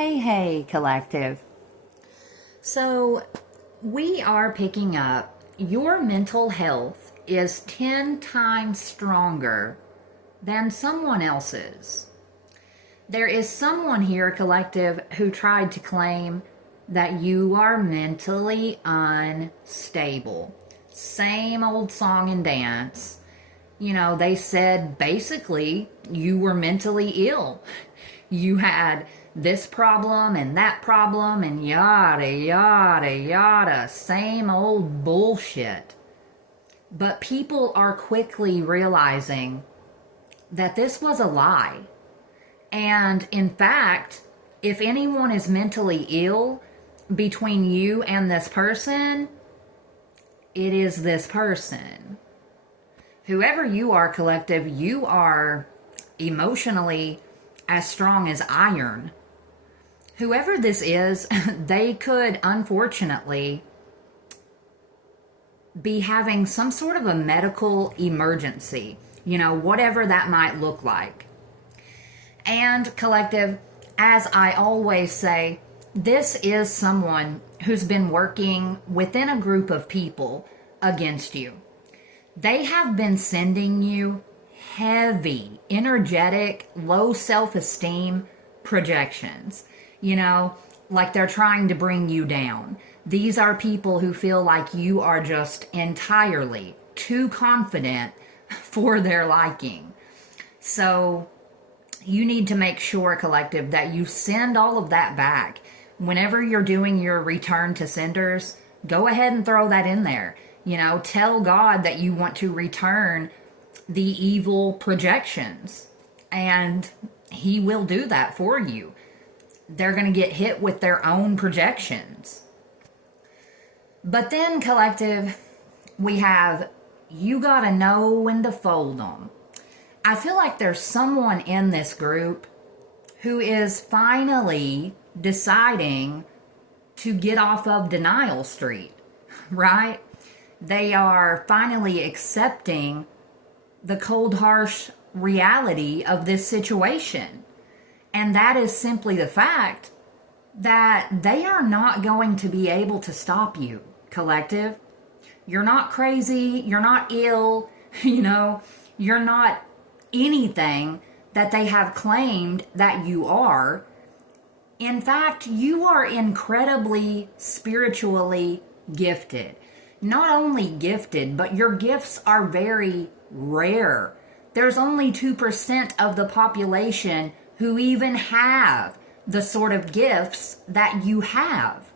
Hey, collective. So, we are picking up your mental health is 10 times stronger than someone else's. There is someone here, collective, who tried to claim that you are mentally unstable. Same old song and dance. They said basically you were mentally ill. You had this problem and that problem and yada, yada, yada. Same old bullshit. But people are quickly realizing that this was a lie. And in fact, if anyone is mentally ill between you and this person, it is this person. Whoever you are, collective, you are emotionally as strong as iron. Whoever this is, they could unfortunately be having some sort of a medical emergency, whatever that might look like. And collective, as I always say, this is someone who's been working within a group of people against you. They have been sending you heavy, energetic, low self-esteem projections. Like they're trying to bring you down. These are people who feel like you are just entirely too confident for their liking. So you need to make sure, collective, that you send all of that back. Whenever you're doing your return to senders, go ahead and throw that in there. Tell God that you want to return the evil projections, and He will do that for you. They're going to get hit with their own projections. But then, collective, we have, you got to know when to fold them. I feel like there's someone in this group who is finally deciding to get off of denial street, right? They are finally accepting the cold, harsh reality of this situation. And that is simply the fact that they are not going to be able to stop you, collective. You're not crazy. You're not ill. You're not anything that they have claimed that you are. In fact, you are incredibly spiritually gifted. Not only gifted, but your gifts are very rare. There's only 2% of the population who even have the sort of gifts that you have.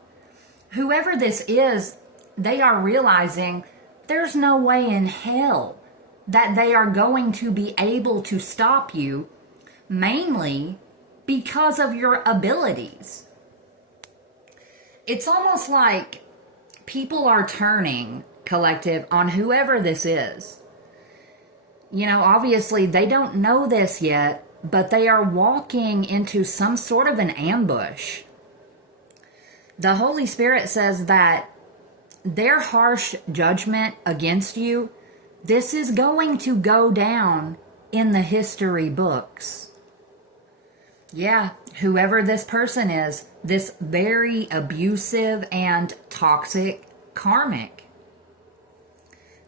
Whoever this is, they are realizing there's no way in hell that they are going to be able to stop you, mainly because of your abilities. It's almost like people are turning, collective, on whoever this is. Obviously they don't know this yet, but they are walking into some sort of an ambush. The Holy Spirit says that their harsh judgment against you, this is going to go down in the history books. Yeah, whoever this person is, this very abusive and toxic karmic.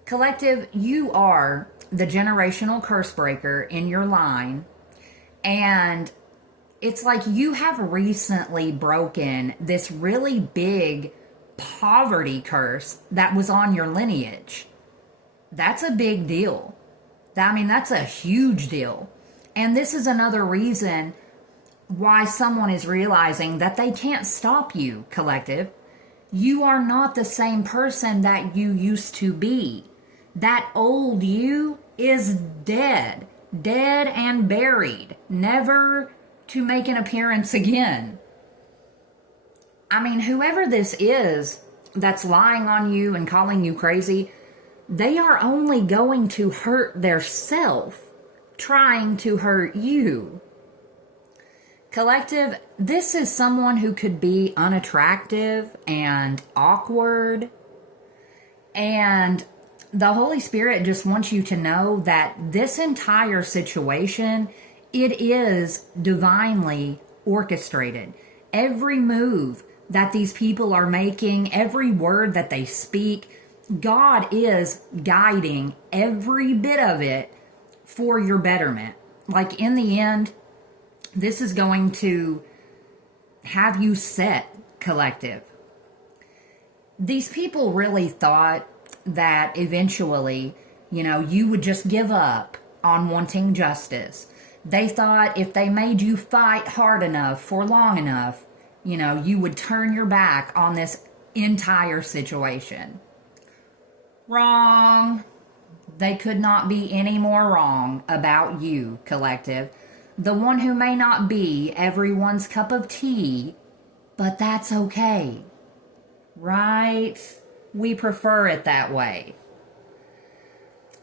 Collective, you are the generational curse breaker in your line, and it's like you have recently broken this really big poverty curse that was on your lineage. That's a big deal. That's a huge deal. And this is another reason why someone is realizing that they can't stop you, collective. You are not the same person that you used to be. That old you is dead. Dead and buried. Never to make an appearance again. Whoever this is that's lying on you and calling you crazy, they are only going to hurt their self trying to hurt you. Collective, this is someone who could be unattractive and awkward. And the Holy Spirit just wants you to know that this entire situation, it is divinely orchestrated. every move that these people are making, every word that they speak, God is guiding every bit of it for your betterment. Like in the end, this is going to have you set, collective. These people really thought that eventually, you would just give up on wanting justice. They thought if they made you fight hard enough for long enough, you would turn your back on this entire situation. Wrong. They could not be any more wrong about you, collective. The one who may not be everyone's cup of tea, but that's okay. Right? We prefer it that way.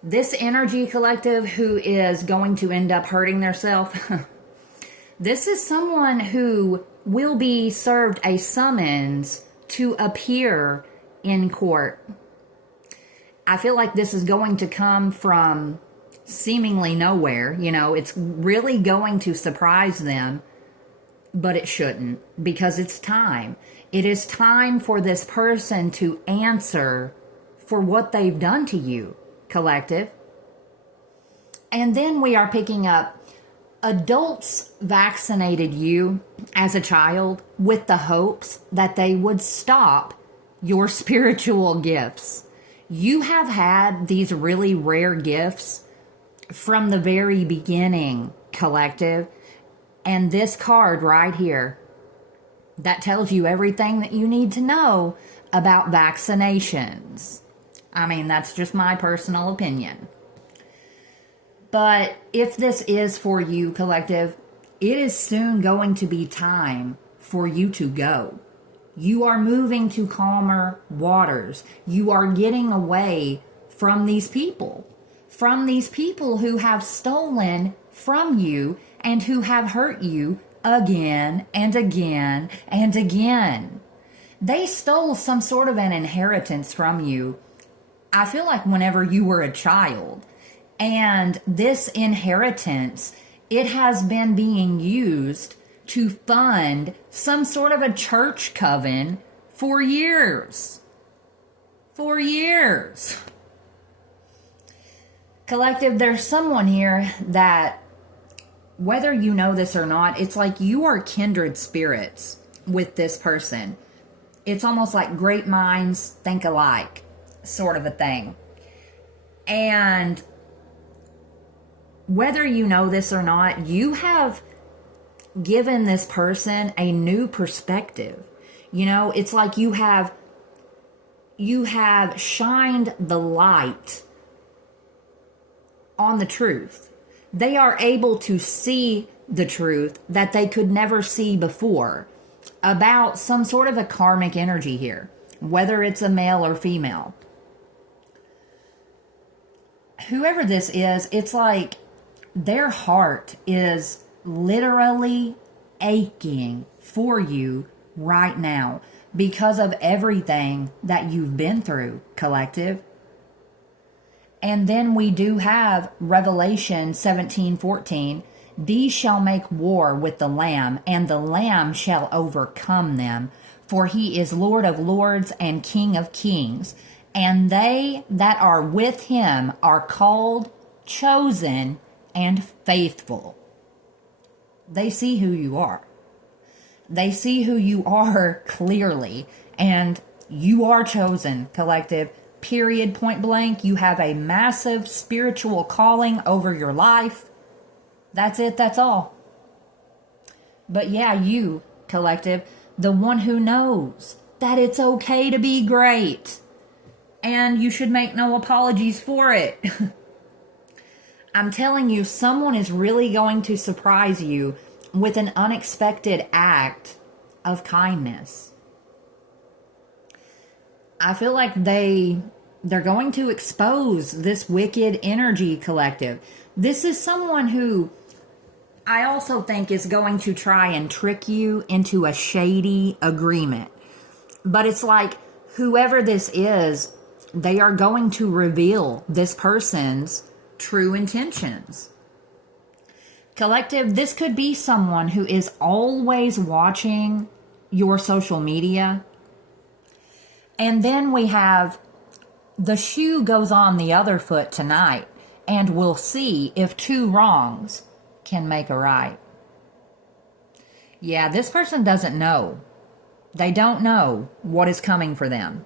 This energy collective who is going to end up hurting themselves, this is someone who will be served a summons to appear in court. I feel like this is going to come from seemingly nowhere. It's really going to surprise them, but it shouldn't, because it's time. It is time for this person to answer for what they've done to you, collective. And then we are picking up adults vaccinated you as a child with the hopes that they would stop your spiritual gifts. You have had these really rare gifts from the very beginning, collective. And this card right here, that tells you everything that you need to know about vaccinations. I mean, that's just my personal opinion. But if this is for you, collective, it is soon going to be time for you to go. You are moving to calmer waters. You are getting away from these people who have stolen from you and who have hurt you again and again and again. They stole some sort of an inheritance from you, I feel like whenever you were a child. And this inheritance, it has been being used to fund some sort of a church coven for years. For years. Collective, there's someone here that, whether you know this or not, it's like you are kindred spirits with this person. It's almost like great minds think alike, sort of a thing. And whether you know this or not, you have given this person a new perspective. It's like you have shined the light on the truth. They are able to see the truth that they could never see before about some sort of a karmic energy here, whether it's a male or female. Whoever this is, it's like their heart is literally aching for you right now because of everything that you've been through, collective. And then we do have Revelation 17:14. These shall make war with the Lamb, and the Lamb shall overcome them. For he is Lord of lords and King of kings. And they that are with him are called, chosen, and faithful. They see who you are. They see who you are clearly. And you are chosen, collective. Period, point blank. You have a massive spiritual calling over your life. That's it, that's all. But yeah, you, collective, the one who knows that it's okay to be great. And you should make no apologies for it. I'm telling you, someone is really going to surprise you with an unexpected act of kindness. I feel like they're going to expose this wicked energy, collective. This is someone who I also think is going to try and trick you into a shady agreement. But it's like whoever this is, they are going to reveal this person's true intentions. Collective, this could be someone who is always watching your social media. And then we have the shoe goes on the other foot tonight, and we'll see if two wrongs can make a right. Yeah, this person doesn't know. They don't know what is coming for them.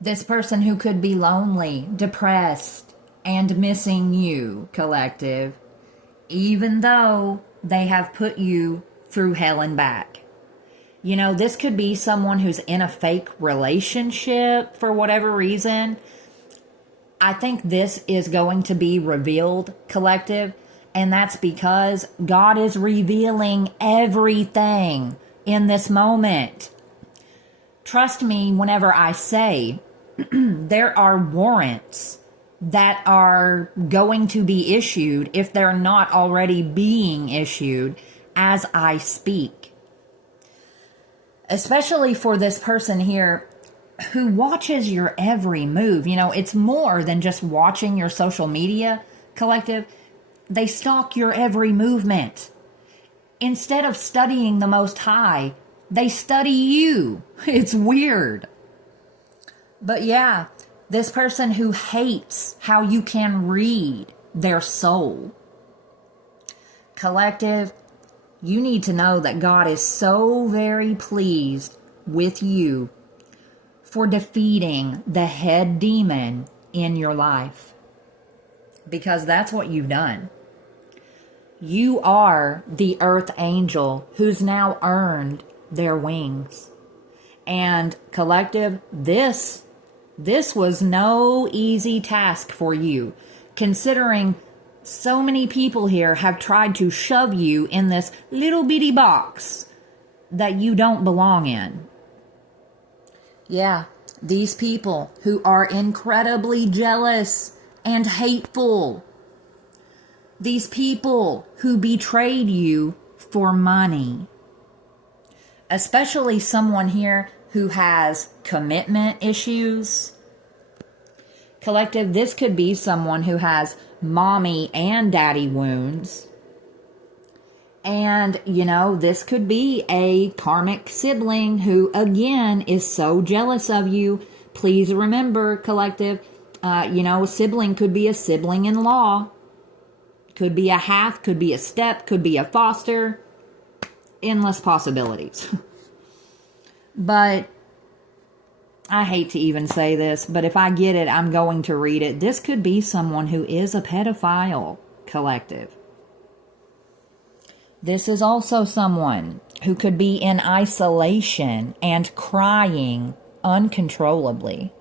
This person who could be lonely, depressed, and missing you, collective, even though they have put you through hell and back. You know, this could be someone who's in a fake relationship for whatever reason. I think this is going to be revealed, collective, and that's because God is revealing everything in this moment. Trust me whenever I say there are warrants that are going to be issued, if they're not already being issued, as I speak. Especially for this person here who watches your every move. You know, it's more than just watching your social media, collective. They stalk your every movement. Instead of studying the Most High, they study you. It's weird. But yeah, this person who hates how you can read their soul. Collective, you need to know that God is so very pleased with you for defeating the head demon in your life. Because that's what you've done. You are the earth angel who's now earned their wings. And collective, this was no easy task for you, considering so many people here have tried to shove you in this little bitty box that you don't belong in. Yeah, these people who are incredibly jealous and hateful. These people who betrayed you for money. Especially someone here who has commitment issues. Collective, this could be someone who has mommy and daddy wounds. And, you know, this could be a karmic sibling who, again, is so jealous of you. Please remember, collective, a sibling could be a sibling-in-law. Could be a half, could be a step, could be a foster. Endless possibilities. But I hate to even say this, but if I get it, I'm going to read it. This could be someone who is a pedophile, collective. This is also someone who could be in isolation and crying uncontrollably.